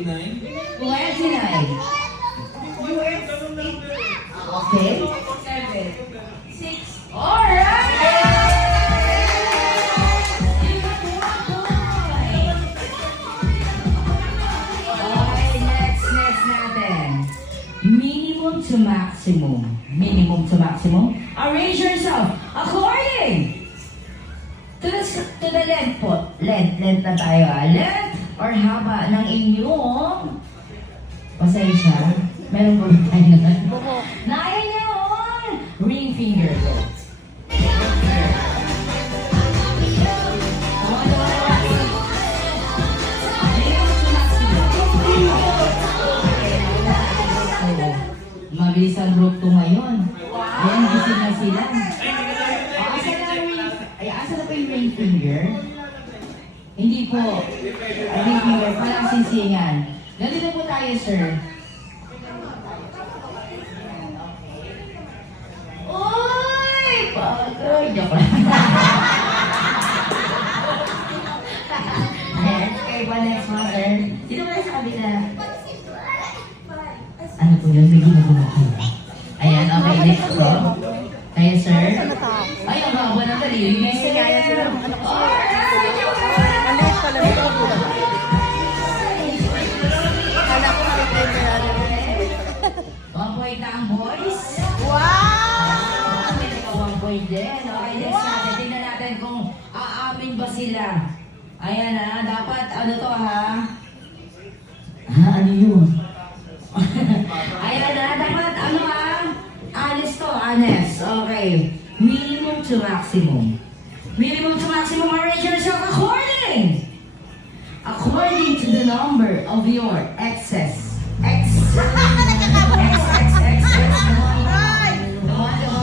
29. 29. Okay. 7. 6. Alright! Okay, next natin. Minimum to maximum. Minimum to maximum. Arrange yourself according to the length po. Length na tayo. Length or haba ng inyong pasensya. Meron po tayo na. Naya niyo yun. Ring finger po. Mabilis ang group 2 ngayon. Yan, gising na sila. Asa na pa yung ring finger? Hindi po. Ring finger, parang singsingan. Ganito po tayo, sir. Uy! Pagod! Joke lang. Ayan, okay pa next one, sir. Sino ba sa kabila? Ano po yun? May ginagawa kayo. Ayan, okay, next po. Kayo, sir. Ay, ang haba na dali. Sinaya sila. Alis pala ito. Kala ko na-reply na yan. 1 point na ang boys. Wow! May naka 1 point din. Okay, next natin. Tingnan natin kung aamin ba sila. Ayan ha, dapat ano to ha? Ha, ano yun? Ayan ha, dapat ano ha? Honest to, honest. Okay. Minimum to maximum. Minimum to maximum, arrange yourself according to the number of your exes. X.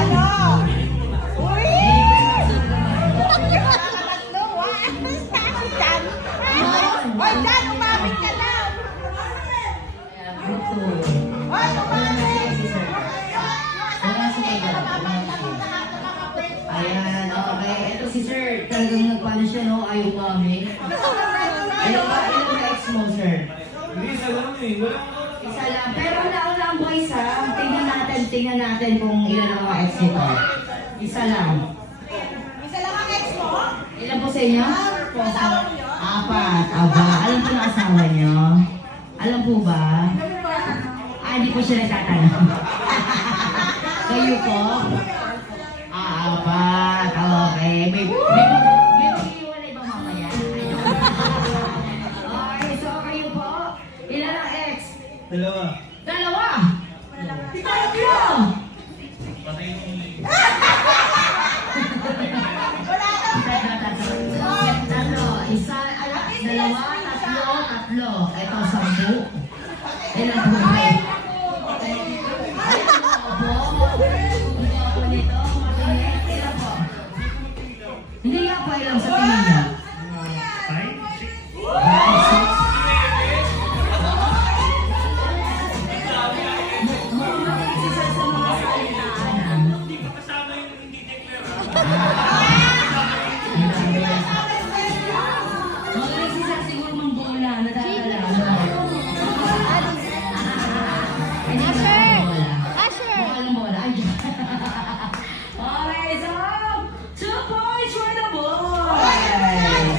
Ano? Uy! Hoy, Dan, umamit ka na! Hoy, umamit! Ayan, okay. Ito si sir, talagang nagpano siya, no? Ayaw umamit. Ilan ba ex mo, sir? Hindi, isa lang eh. Isa lang. Pero wala ang boys, ha? Tingnan natin kung ilan ang mga ex nito. Isa lang. Isa lang ang ex mo? Ilan po sa inyo? Asawa niyo? 4. Aba, alam po ng asawa niyo? Alam po ba? Hindi po siya nagtatanong. Kayo po? Apat. Okay. May mag-iwalay ba mamaya? Okay, so kayo po? Ilan ang ex? 2. 2! Tatlo! Tatlo. Isa, dalawa, tatlo. Ito, 10. Ilan po ba? Hindi nga po ilang sa tingin niya. 5, 6. Hindi pa kasama yung hindi declare. Magaling si Sir siguro mangbola, nadadala. Walang bola. Ay, okay, so 2 points for the boys!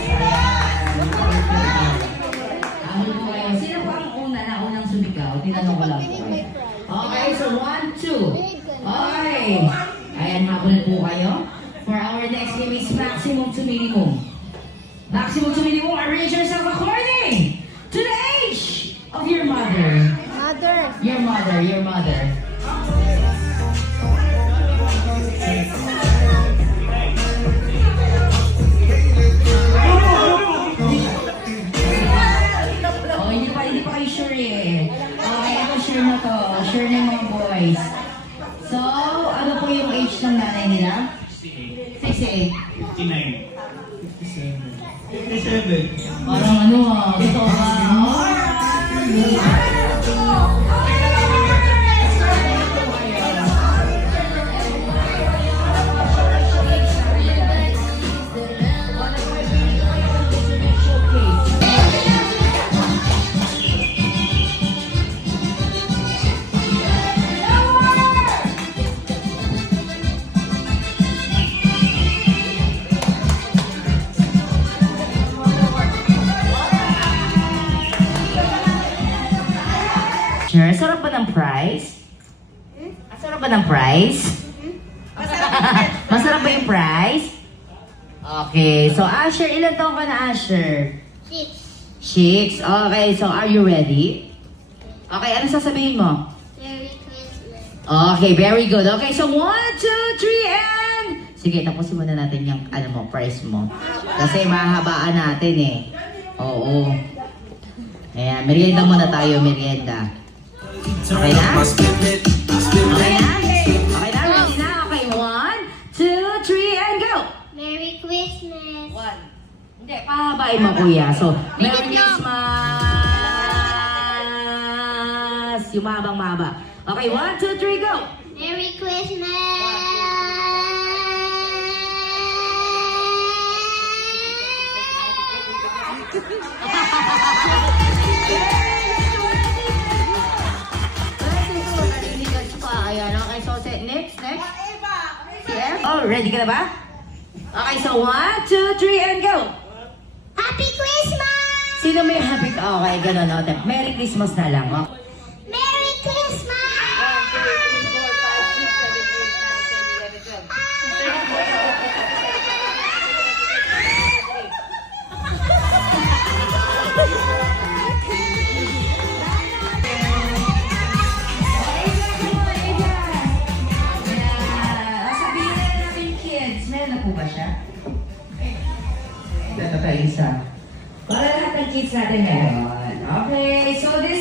Ahol po kayo. Sino po ang unang sumigaw? Tinanong ko lang po kayo. Okay, so 1, 2. Okay. Ayan, habol po kayo. For our next game is maximum to minimum. Maximum to minimum, arrange yourself according to the age of your mother. Your mother. Oh, hindi pa kayo sure eh. Okay, ako sure na to. Sure na yung mga boys. So, ano po yung age ng nanay nila? 68. 59. 57. Parang ano totoo ba? Asher, sarap ba ng prize? Sarap ba ng prize? Masarap ba yung prize? Okay, so Asher, ilan taon ka na, Asher? 6. Okay, so are you ready? Okay, ano sasabihin mo? Merry Christmas. Okay, very good. Okay, so 1, 2, 3, and... Sige, tapusin muna natin yung ano mo, price mo. Kasi mahahabaan natin eh. Oo. Ayan, merienda muna tayo, merienda. Okay na? Okay na? Okay na? Ready na? Okay, 1, 2, 3, and go! Merry Christmas. Hindi, pahabain mo kuya. So, Merry Christmas! Yung mahabang-mahaba. Okay, 1, 2, 3, go! Merry Christmas. Ayan, okay, so next. Eva. Si F. Oh, ready ka na ba? Okay, so 1, 2, 3, and go! Happy Christmas. Sino may happy? Okay, ganun. Okay. Merry Christmas na lang. Oh. Merry Christmas. Sabihin na natin kids. Meron na po ba siya? Ito tayo isa. Para lahat ng kids natin meron. Okay, so this